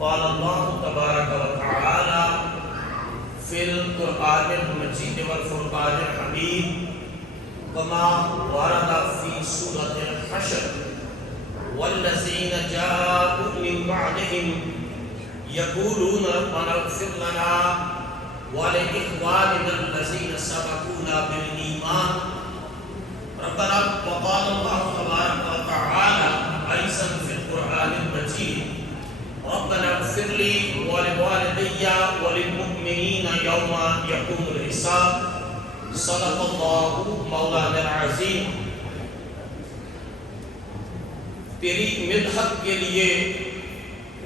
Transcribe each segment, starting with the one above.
قال الله تبارك وتعالى في القرآن المجيد والفرقان الحميد كما ورد في سورة الحشر والذين جاءوا من بعدهم يقولون ربنا اغفر لنا ولإخواننا الذين سبقونا بالإيمان ربنا وقال الله تبارك وتعالى أيضا في القرآن المجيد ربنا اغفر لي ولوالدي وللمؤمنين يوم يقوم الحساب صدق الله مولانا العظیم. تیری مدحت کے لیے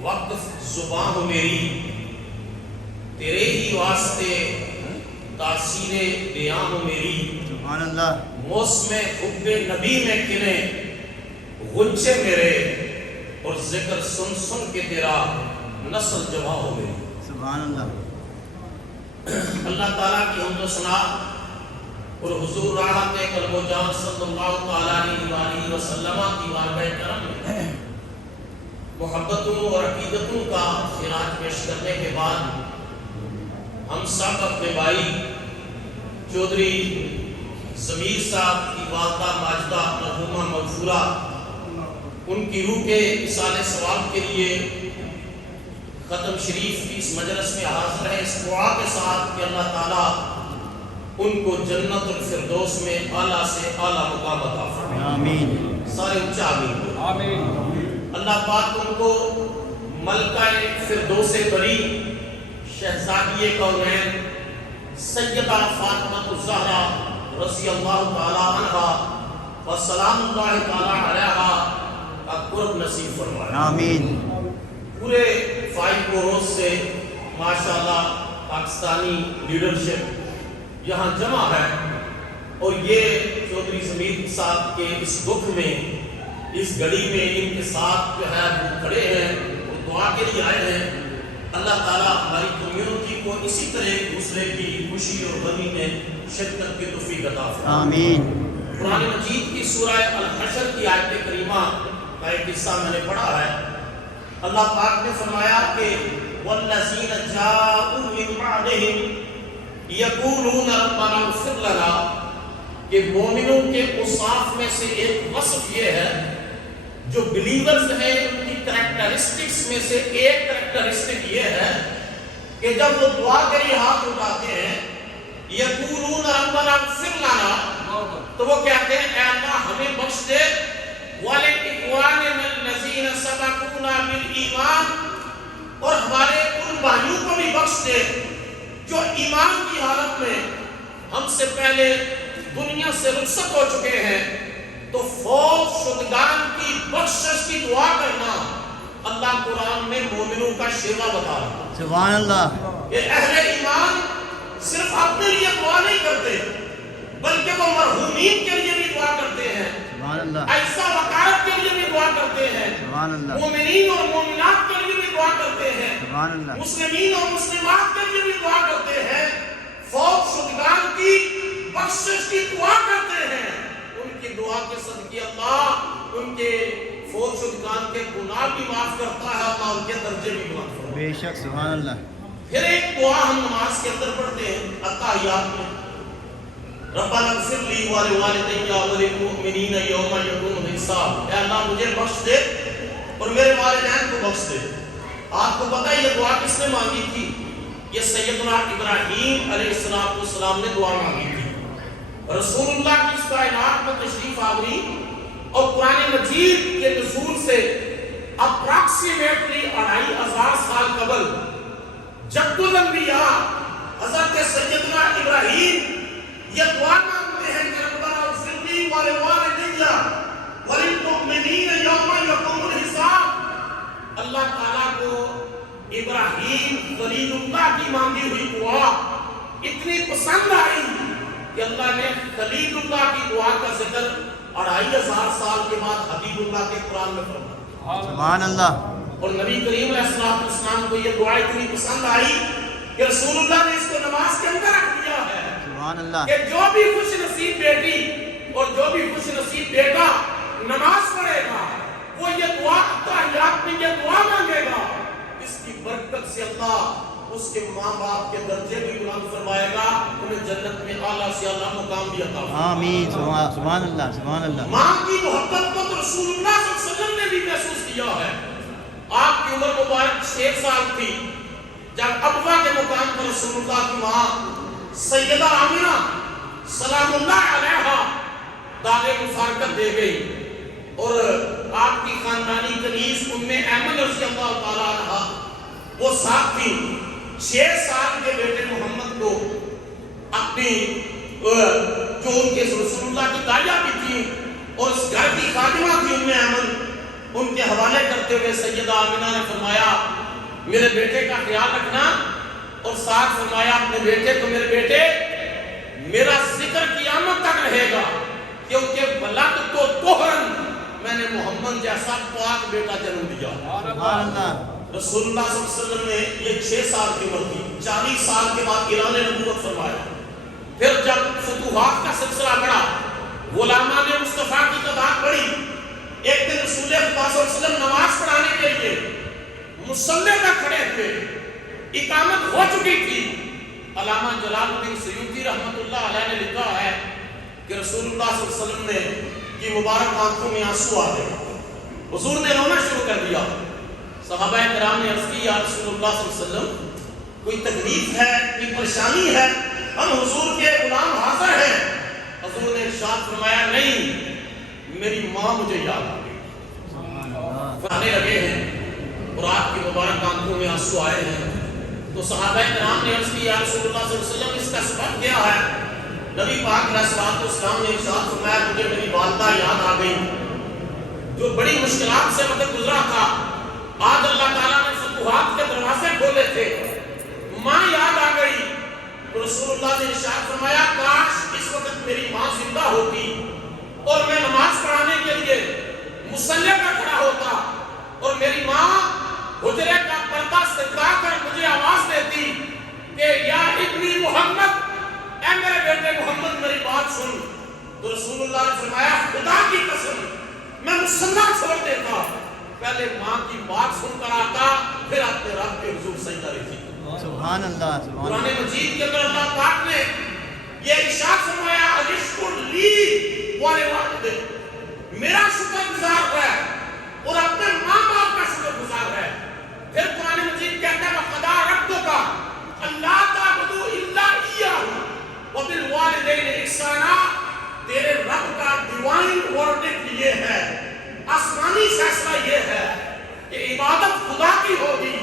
وقف زباں ہو میری، تیرے ہی واسطے تاثیر بیاں ہو میری. سبحان اللہ. موسم حب نبی میں کھلے غنچے میرے، اور ذکر سن سن کے تیرا نسل جوان ہو میری. سبحان اللہ. اللہ تعالیٰ کی حمد و ثنا اور حضور راحت قلب و جان صلی اللہ تعالیٰ علیہ وسلم کی بارگاہ کرم میں محبتوں اور عقیدتوں کا خراج پیش کرنے کے بعد ہم سب اپنے بھائی چودھری ضمیر صاحب کی والدہ ماجدہ مرحومہ مغفورہ ان کی روح کے اصال ثواب کے لیے ختم شریف کی اس مجلس میں حاضر ہے، اس دعا کے ساتھ کہ اللہ تعالیٰ ان کو جنت الفردوس میں اعلیٰ سے اعلیٰ مقام عطا فرمائے. آمین. سارے اونچا آمین. آمین. اللہ پاک ان کو ملکہ فردوس بری شہزادی کونین سیدہ فاطمہ الزہرا رضی اللہ تعالی عنہا و سلام اللہ تعالی علیہا کا قرب نصیب فرمائے. آمین. پورے 5 کوروز سے ماشاءاللہ پاکستانی لیڈرشپ یہاں جمع ہے، اور یہ چودھری ضمیر صاحب کے اس دکھ میں اس گھڑی میں ان کے ساتھ جو ہے وہ کھڑے ہیں اور دعا کے لیے آئے ہیں. اللہ تعالیٰ ہماری کمیونٹی کو اسی طرح ایک دوسرے کی خوشی اور غمی میں شرکت کی توفیق عطا فرمائے. آمین. قرآن مجید کی سورہ الحشر کی آیت کریمہ کا ایک حصہ میں نے پڑھا ہے. اللہ پاک نے فرمایا کہ والذین جاءوا من بعدہم یقولون ربنا اغفر لنا، کہ مومنوں کے اوصاف میں سے ایک وصف یہ ہے، جو بلیورز ہیں ان کی کریکٹرسٹکس میں سے ایک کریکٹرسٹک یہ ہے کہ جب وہ دعا کے لیے ہاتھ اٹھاتے ہیں یقولون ربنا اغفر لنا، تو وہ کہتے ہیں اے اللہ ہمیں بخش دے، وَلِإِخْوَانِنَا الَّذِينَ سَبَقُونَا بِالْإِيمَانِ، اور ہمارے ان بھائیوں کو بھی بخش دے جو ایمان کی حالت میں ہم سے پہلے دنیا سے رخصت ہو چکے ہیں. تو فوت شدگان کی بخشش کی دعا کرنا اللہ قرآن میں مومنوں کا شیوا بتا رہا ہے. سبحان اللہ. کہ اہل ایمان صرف اپنے لیے دعا نہیں کرتے بلکہ وہ مرحومین کے لیے بھی دعا کرتے ہیں، سبحان اللہ. ایسا وقارت کے لیے بھی دعا کرتے ہیں، سبحان اللہ. مومنین اور مومنات کے لیے بھی دعا کرتے ہیں، سبحان اللہ. مسلمین اور مسلمات کے لیے بھی دعا کرتے ہیں، فوت شدگان کی بخشش کی دعا کرتے ہیں. ان کی دعا کے صدقے اللہ ان کے فوت شدگان کے گناہ بھی معاف کرتا ہے، اللہ ان کے درجے بھی معاف کرتا ہے. بے شک. سبحان اللہ. پھر ایک دعا ہم نماز کے اندر پڑھتے ہیں اتحیات میں، ربنا اغفر لی ولوالدی وللمؤمنین یوم یقوم الحساب، اے اللہ مجھے بخش دے اور میرے والدین کو بخش دے. آپ کو پتہ ہے یہ دعا کس نے مانگی تھی؟ یہ سیدنا ابراہیم علیہ السلام نے دعا مانگی تھی. رسول اللہ کی اس کائنات میں تشریف آوری اور قرآن مجید کے نزول سے اپراکسیمیٹلی 2500 سال قبل جد الانبیاء حضرت سیدنا ابراہیم یہ دعا مانگتے ہیں کہ ربنا اغفر لی ولوالدی وللمؤمنین یوم یقوم الحساب. اللہ تعالیٰ کو ابراہیم خلیل اللہ کی مانگی ہوئی دعا اتنی پسند آئی کہ اللہ نے خلیل اللہ کی دعا کا ذکر 2500 سال کے بعد حبیب اللہ کے قرآن میں فرمایا. سبحان اللہ. اور نبی کریم علیہ السلام کو یہ دعا اتنی پسند آئی کہ رسول اللہ نے اس کو نماز کے اندر رکھ دیا ہے سبحان اللہ. کہ جو بھی خوش نصیب بیٹی اور جو بھی خوش نصیب بیٹا نماز پڑھے گا وہ یہ دعا تحیات میں یہ دعا مانگے گا، اس کی اس کے ماں باپ کے درجے بھی بلند فرمائے گا، انہیں جنت میں اعلیٰ سے اعلیٰ مقام بھی عطا فرمائے گا۔ آمین، سبحان اللہ، سبحان اللہ۔ ماں کی محبت کو تو رسول اللہ صلی اللہ علیہ وسلم نے بھی محسوس کیا ہے۔ آپ کی عمر مبارک 6 سال تھی جب ابوا کے مقام پر رسول اللہ کی ماں سیدہ آمینہ سلام اللہ علیہا داغ مفارقت دے گئی، اور آپ کی خاندانی کنیز ام ایمن رضی اللہ تعالیٰ عنہ وہ ساتھ تھی۔ 6 سال کے بیٹے محمد کو اپنی جو ان کے رسول اللہ کی داعیہ بھی تھی اور اس گھر کی خادمہ تھی ام ایمن، ان کے حوالے کرتے ہوئے سیدہ آمینہ نے فرمایا میرے بیٹے کا خیال رکھنا، اور ساتھ فرمایا اپنے بیٹے کو میرے بیٹے میرا ذکر قیامت تک رہے گا، کیونکہ ولد تو طہرن میں نے محمد جیسا پاک بیٹا جنم دیا۔ سبحان اللہ۔ رسول اللہ صلی اللہ علیہ وسلم نے یہ 6 سال کی عمر تھی، 40 سال کے بعد اعلان نبوت فرمایا۔ پھر جب فتوحات کا سلسلہ بڑھا، غلامان مصطفیٰ کی تعداد بڑھی، ایک دن رسول اللہ صلی اللہ علیہ وسلم نماز پڑھانے کے لیے مصلی پر کھڑے ہوئے، اقامت ہو چکی تھی۔ علامہ جلال الدین سیوطی رحمۃ اللہ علیہ نے لکھا ہے کہ رسول اللہ صلی اللہ علیہ وسلم نے کی مبارک آنکھوں میں آنسو آ گئے، حضور نے رونا شروع کر دیا۔ صحابہ کرام نے عرض کی یا رسول اللہ صلی اللہ علیہ وسلم کوئی تکلیف ہے، کوئی پریشانی ہے، ہم حضور کے غلام حاضر ہیں۔ حضور نے ارشاد فرمایا نہیں، میری ماں مجھے یاد آ گئی۔ آنے لگے ہیں اور آپ کی مبارک آنکھوں میں آنسو آئے ہیں، تو صحابہ کرام نے عرض کی یا رسول اللہ صلی اللہ علیہ وسلم اس کا سبب کیا ہے؟ نبی پاک علیہ الصلوۃ والسلام نے ارشاد فرمایا مجھے میری والدہ یاد آ گئی جو بڑی مشکلات سے وقت گزرا تھا، آج اللہ تعالیٰ نے فتوحات کے دروازے کھولے تھے، ماں یاد آ گئی۔ تو رسول اللہ نے ارشاد فرمایا کاش اس وقت میری ماں زندہ ہوتی اور میں نماز پڑھانے کے لیے مصلی پر کھڑا ہوتا اور میری ماں حجرے کا پردہ سرکا کر مجھے آواز دیتی کہ یا ابنی محمد، اے میرے بیٹے محمد میری بات سن، تو رسول اللہ نے فرمایا خدا کی قسم میں مصلی چھوڑ دیتا، پہلے ماں کی بات سن کر آتا، پھر اپنے رب کے حضور سجدہ رہتی۔ سبحان اللہ، سبحان قرآن اللہ۔ مجید کے اندر اللہ پاک نے یہ ارشاد فرمایا اشکر لی ولوالدیک، میرا شکر گزار ہے اور اپنے ماں باپ کا شکر گزار ہے۔ پھر قرآن مجید کہتا ہے وَقَضَىٰ رَبُّكَ أَلَّا تَعْبُدُوا إِلَّا إِيَّاهُ وَبِالْوَالِدَيْنِ إِحْسَانًا، تیرے رب کا ڈیوائن ورڈکٹ یہ ہے، آسمانی فیصلہ یہ ہے کہ عبادت خدا کی ہوگی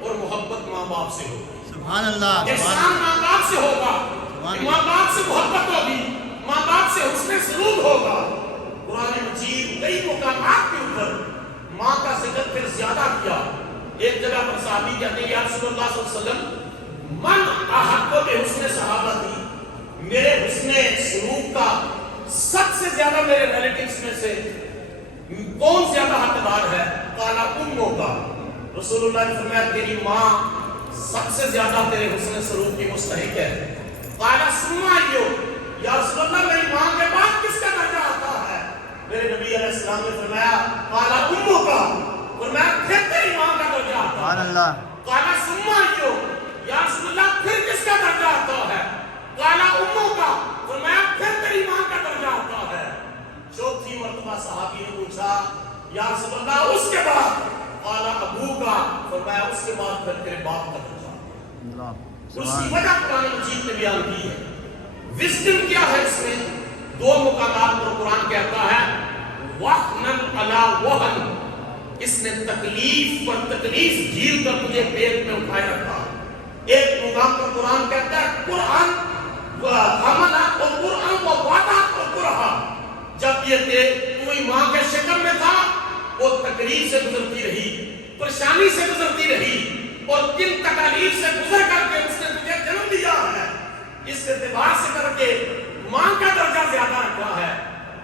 اور محبت ماں باپ سے ہوگی، سبحان اللہ، احسان ماں باپ سے ہوگا، ماں باپ سے محبت ہوگی، ماں باپ سے حسن سلوک ہوگا۔ قرآن مجید کئی مقامات کے اوپر ماں کا ذکر پھر زیادہ کیا۔ ایک جگہ پر صحابی کہتے ہیں یا رسول اللہ صلی اللہ علیہ وسلم من احق بحسن صحابتی، میرے حسن سلوک کا سب سے زیادہ میرے ریلیٹیوز میں سے کون زیادہ حقدار ہے؟ قال امو کا، رسول اللہ نے فرمایا تیری ماں سب سے زیادہ تیرے حسن سلوک کی مستحق ہے۔ قال ثم ایو، یا رسول اللہ میری ماں کے بعد کس کا درجہ آتا ہے؟ میرے نبی علیہ السلام نے فرمایا قال امو کا، فرمایا پھر تیری ماں کا درجہ آتا سبحان ہے۔ اللہ۔ قال ثم ایو، یا رسول اللہ پھر کس کا درجہ آتا ہے؟ قال امو کا، فرمایا پھر تیری ماں کا درجہ آتا ہے۔ چوتھی مرتبہ صحابی نے پوچھا یا رسول اللہ اس کے بعد؟ قال ابو کا، فرمایا اس کے بعد پھر تیرے باپ کا درجہ۔ اس کی وجہ قرآن مجید نے بیان کی ہے۔ وزڈم کیا ہے اس میں؟ 2 مقامات پر قرآن کہتا ہے وَحْنًا عَلَىٰ وَحْن، اس نے تکلیف پر تکلیف جھیل کر تجھے پیٹ میں اٹھائے رکھا۔ ایک مقام پر قرآن کہتا ہے قرآن حملہ اور قرآن و وعدہ اور قرآن، جب یہ تو ماں کے شکم میں تھا وہ تکلیف سے گزرتی رہی، پریشانی سے گزرتی رہی، اور کن تکالیف سے گزر کر کے اس نے تجھے جنم دیا ہے، اس اعتبار سے کر کے ماں کا درجہ زیادہ رکھا ہے۔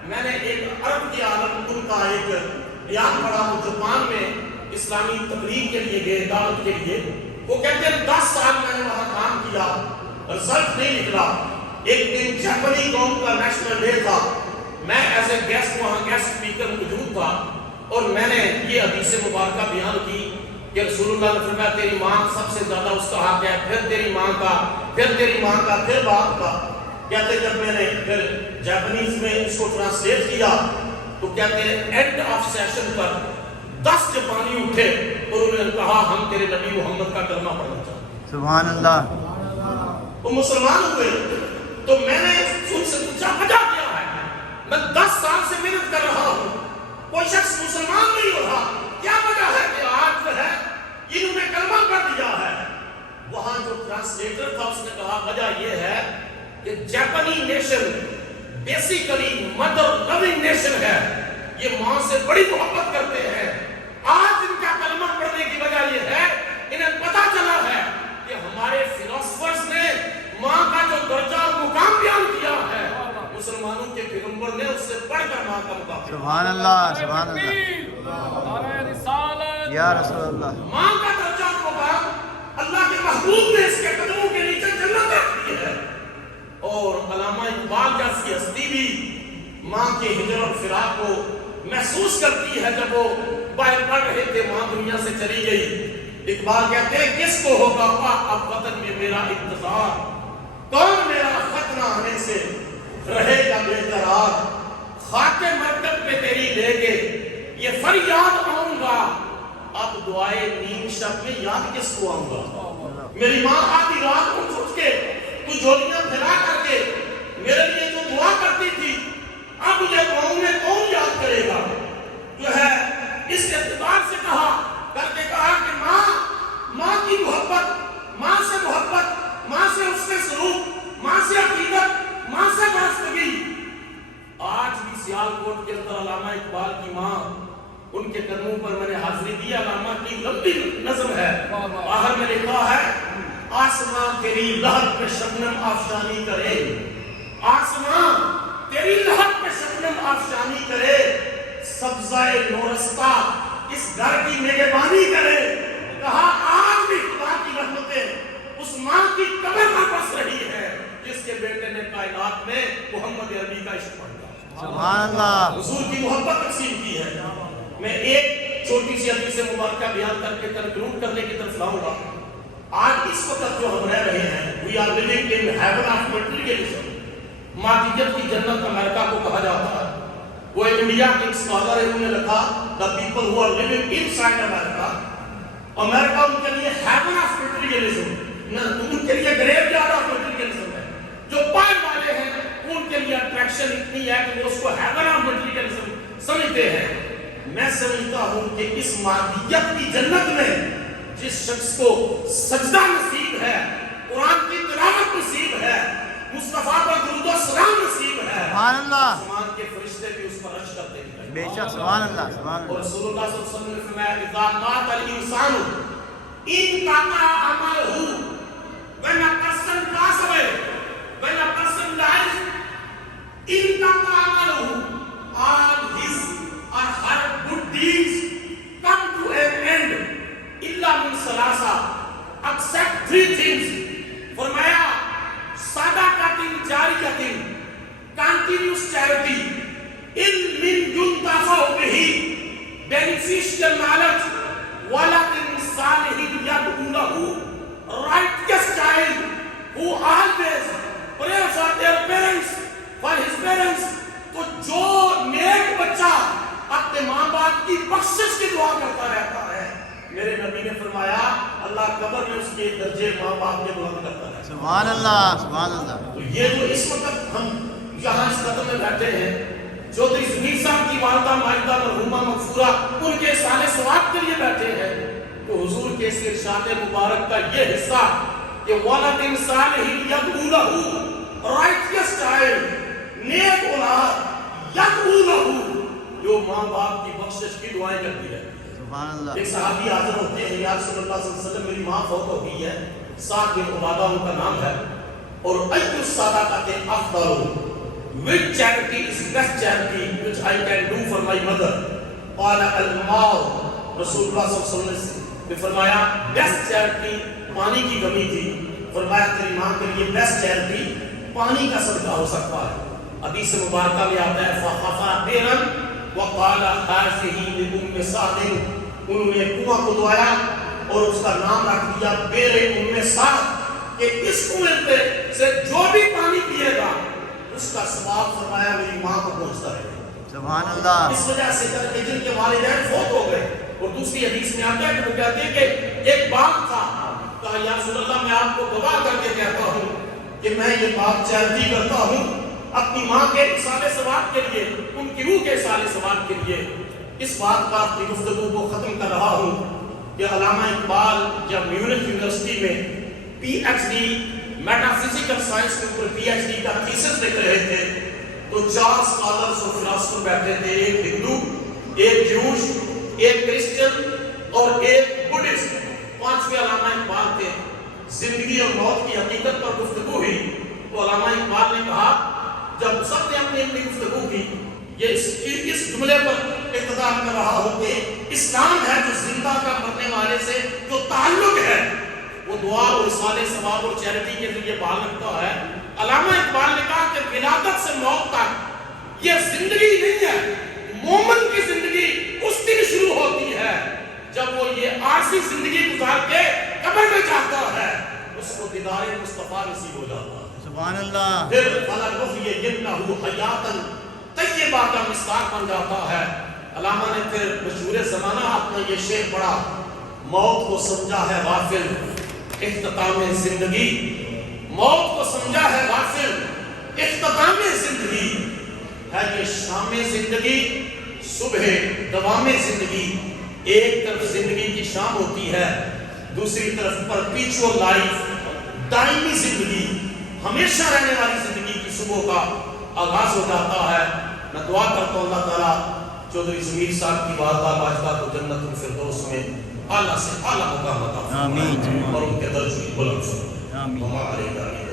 میں نے ایک عرب کے عالم ان کا ایک بیان پڑھا، وہ جاپان میں اسلامی تقریب کے لیے گئے، دعوت کے لیے، وہ کہتے ہیں 10 سال میں نے وہاں کام کیا، رزلٹ نہیں نکلا۔ ایک دن جاپانی قوم کا نیشنل ڈے تھا، میں ایز اے گیسٹ وہاں گیسٹ اسپیکر موجود تھا، اور میں نے یہ حدیث مبارکہ بیان کی کہ رسول اللہ نے فرمایا تیری ماں سب سے زیادہ اس کا حق ہے، پھر تیری ماں کا، پھر تیری ماں کا، پھر باپ کا۔ کہتے جب میں نے پھر جاپنیز میں اس کو ٹرانسلیٹ کیا تو کہتے ہیں اینڈ آف سیشن پر 10 جاپانی اٹھے اور انہوں نے کہا ہم تیرے نبی محمد کا کلمہ پڑھنا چاہتے ہیں۔ سبحان اللہ۔ وہ مسلمان ہوئے تو میں نے ان سے پوچھا وجہ کیا ہے؟ میں 10 سال سے محنت کر رہا ہوں، کوئی شخص مسلمان نہیں ہو رہا، کیا وجہ ہے کہ آج جو ہے انہوں نے کلمہ پڑھ دیا ہے؟ وہاں جو ٹرانسلیٹر تھا اس نے کہا وجہ یہ ہے کہ جاپانی نیشن بیسیکلی مدر لونگ نیشن ہے، یہ ماں سے بڑی محبت کرتے ہیں۔ آج ان کا کلمہ پڑھنے کی وجہ یہ ہے انہیں پتا چلا ہے کہ ہمارے فلاسفرز نے ماں کا جو درجہ اور مقام بیان کیا ہے مسلمانوں کے پیغمبر نے اس سے بڑھ کر ماں کا مقام۔ سبحان اللہ، سبحان اللہ، یا رسول اللہ۔ ماں کا درجہ اور مقام اللہ کے محبوب نے اس کے قدموں کے نیچے جنت رکھ دی ہے۔ اور علامہ اقبال جیسی ہستی بھی ماں کے ہجر اور فراق کو محسوس کرتی ہے جب وہ باہر پڑھ رہے تھے ماں دنیا سے چلی گئی۔ اقبال کہتے ہیں کس کو ہوگا اب وطن میں میرا انتظار، کون میرا خط نہ آنے سے رہے گا بے قرار، خاک مرکب پہ تیری لے کے یہ فریاد آؤں گا، اب دعائے نیم شب میں یاد کس کو آؤں گا۔ میری ماں آدھی رات کو اٹھ کے تو جھولیاں پھیلا کر کے میرے لیے جو دعا کرتی تھی اب مجھے دعاؤں میں کون یاد کرے گا؟ جو ہے اس اعتبار سے کہا کر کے کہا کہ ماں کی محبت، ماں سے محبت، ماں سے اس کے سلوک، ماں سے عقیدت، ماں سے وابستگی۔ آج بھی سیالکوٹ کے اندر علامہ اقبال کی ماں، ان کے قدموں پر میں نے حاضری دی۔ علامہ کی لمبی نظم ہے، باہر میں لکھا ہے آسمان تیری لہر پہ شبنم آفشانی کرے، آسمان تیری لہر پہ شبنم آفشانی کرے، سبزائے نورستہ اس گھر کی نگہبانی کرے۔ کہا آج بھی خدا کی رحمتیں اس ماں کی قبر پر بس رہی ہے جس کے بیٹے نے کائنات میں محمد عربی کا عشق پڑھا۔ سبحان اللہ۔ حضور کی محبت تقسیم کی ہے۔ میں ایک چھوٹی سی حدیث مبارکہ بیان کر کے کنکلوڈ کرنے کی طرف لاؤں گا۔ آج اس وقت جو ہم رہ رہے ہیں we are living in heaven of materialism، مادیت کی جنت امریکہ کو کہا جاتا ہے۔ وہ انڈیا کے ایک اسکالر ہے، انہوں نے لکھا the people who are living inside America، امریکہ ان کے لیے heaven of materialism، ان کے لیے گریو یارڈ آف materialism ہے۔ جو پائے والے ہیں ان کے لیے اٹریکشن اتنی ہے کہ وہ اس کو heaven of materialism سمجھتے ہیں۔ میں سمجھتا ہوں کہ اس مادیت کی جنت میں جس شخص کو سجدہ نصیب ہے، قرآن کی تلاوت نصیب ہے، مصطفیٰ پر درود و سلام نصیب ہے، سبحان اللہ، آسمان کے فرشتے بھی اس پر عرش کرتے ہیں۔ بے شک، سبحان اللہ، سبحان اور اللہ۔ رسول اللہ صلی اللہ علیہ وسلم نے فرمایا اذا مات الانسان انقطع عمله، when a person pass away، when a person dies، انقطع عمله، all his or her good deeds come to an end الا من ثلاثہ except 3 things۔ فرمایا صدقۃ جاریۃ، continuous charity، علم ينتفع به، beneficial knowledge، ولد صالح يدعو له، righteous child who always pray for their parents، for his parents۔ تو جو نیک بچہ اپنے ماں باپ کی بخشش کی دعا کرتا رہتا ہے، میرے نبی نے فرمایا اللہ قبر میں اس کے درجے ماں باپ کے بلند کرتا ہے۔ سبحان اللہ، سبحان اللہ۔ تو یہ جو اس وقت ہم یہاں اس قدم میں بیٹھے ہیں، چودھری زمیر صاحب کی والدہ ماجدہ مرحومہ مغفورہ ان کے سال ثواب کے لیے بیٹھے ہیں، تو حضور کے اس ارشاد مبارک کا یہ حصہ کہ ولد صالح یدعو لہ، رائٹیس چائلڈ، نیک اولاد، یدعو لہ، جو ماں باپ کی بخشش کی دعائیں کرتی ہے۔ سبحان اللہ۔ ایک صحابی حاضر ہوتے ہیں، یا رسول اللہ صلی اللہ علیہ وسلم میری ماں فوت ہو گئی ہے، سعد بن عبادہ ان کا نام ہے، اور ایت الصدقۃ افضل، which charity is best charity which I can do for my mother؟ قال الماء، رسول اللہ صلی اللہ علیہ وسلم نے فرمایا بیسٹ چیریٹی پانی کی کمی تھی، فرمایا تیری ماں کے لیے بیسٹ چیریٹی پانی کا صدقہ ہو سکتا ہے۔ حدیث مبارکہ میں آتا ہے فَخَفَا بِئْرًا وَقَالَ هَٰذِهِ لِأُمِّ سَعْدٍ، انہوں نے کنواں کھدوایا اور اس کا نام رکھ دیا بیر ام سعد کہ اس کنویں پہ سے جو بھی پانی پیے گا اس کا ثواب فرمایا میری ماں کو پہنچتا ہے. سبحان اللہ. اس وجہ سے جن کے والدین فوت ہو گئے اور دوسری حدیث میں آتا ہے کہ وہ کہتے ہیں کہ ایک باغ تھا, کہا یا رسول اللہ میں آپ کو گواہ کر کے کہتا ہوں کہ میں یہ باغ چیریٹی کرتا ہوں اپنی ماں کے اصالِ ثواب کے لیے, ان کی روح کے اصالِ ثواب کے لیے. اس بات پر اپنی گفتگو کو ختم کر رہا ہوں کہ علامہ اقبال جب میونخ یونیورسٹی میں P H D metaphysical science کے اوپر پی ایچ ڈی کا تھیسس لکھ رہے تھے تو 4 اسکالرز اور فلاسفر بیٹھے تھے, ایک ہندو, ایک جوش, ایک کرسچن اور ایک بدھسٹ. 5ویں علامہ اقبال تھے. زندگی اور موت کی حقیقت پر گفتگو ہوئی تو علامہ اقبال نے کہا, جب سب نے اپنی اپنی گفتگو کی, یہ اس جملے پر اقتدار کر رہا ہوں کہ اسلام ہے جو زندہ کا مرنے والے سے جو تعلق ہے وہ دعا اور اصالِ ثواب اور چیریٹی کے ذریعے بحال رکھتا ہے. علامہ اقبال نے کہا کہ ولادت سے موت تک یہ زندگی نہیں ہے, مومن کی زندگی اس دن شروع ہوتی ہے جب وہ یہ عارضی زندگی گزار کے قبر میں جاتا ہے, اس کو دیدار مصطفیٰ نصیب ہو جاتا ہے. سبحان اللہ. پھر فَلَنُحْيِيَنَّهُ حَيَاةً طیبہ کا مصداق بن جاتا ہے. علامہ نے پھر مشہور زمانہ اپنا یہ شعر پڑھا, موت کو سمجھا ہے غافل اختتام زندگی, موت کو سمجھا ہے غافل اختتام زندگی ہے یہ شام زندگی صبح دوام زندگی. ایک طرف زندگی کی شام ہوتی ہے, دوسری طرف پرپیچوئل لائف دائمی زندگی, ہمیشہ رہنے والی زندگی کی صبح کا آغاز ہو جاتا ہے. میں دعا کرتا ہوں اللہ تعالیٰ چودھری ضمیر صاحب کی والدہ ماجدہ کو جنت الفردوس میں اعلیٰ سے اعلیٰ مقام عطا فرمائے اور ان کے درجے بلند فرمائے.